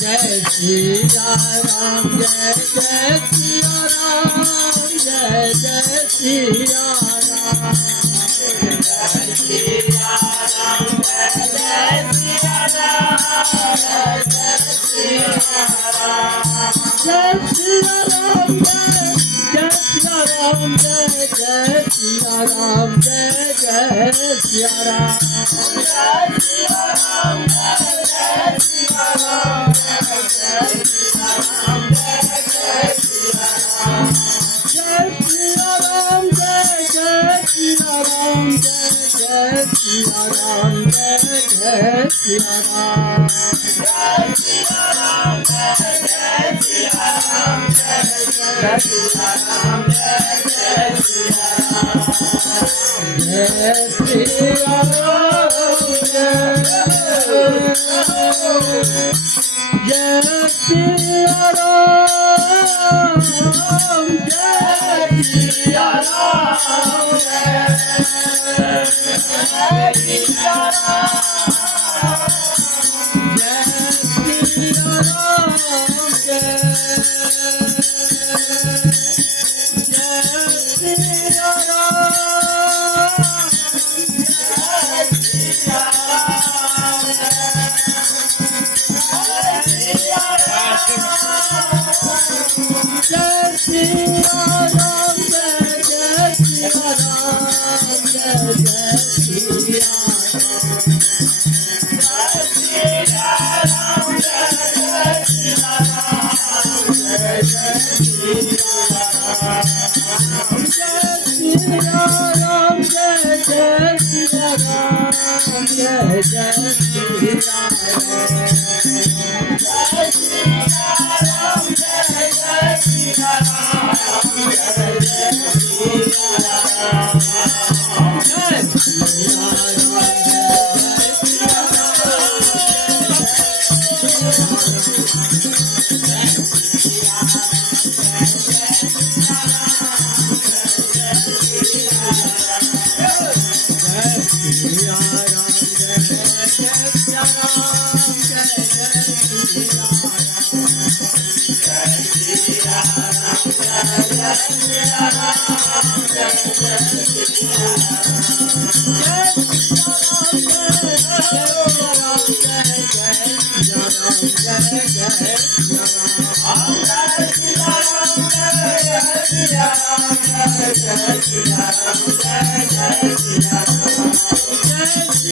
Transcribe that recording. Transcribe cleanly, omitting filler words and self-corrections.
Jai Siya Ram Jai Jai Siya Ram Jai Jai Siya Ram Jai Siya Ram Jai Jai Siya Ram Jai Siya Ram Jai Siya Ram Jai Siya Ram Jai Jai Siya Ram Jai Jai Siya Ram Jai Siya Ram Jai Jai Siya Ram Jai Siya Ram Jai Jai Siya Ram Jai Siya Ram Jai Jai Siya Ram Jai Jai Siya Ram Jai Jai Siya Ram Jai Siya Ram Jai Jai Siya Ram Jai Jai Siya Ram Jai Jai Siya Ram Jai Siya Ram Jai Siya Ram Jai Siya Ram Jai Siya Ram Jai Siya Ram Jai Siya Jai Jai Jai Jai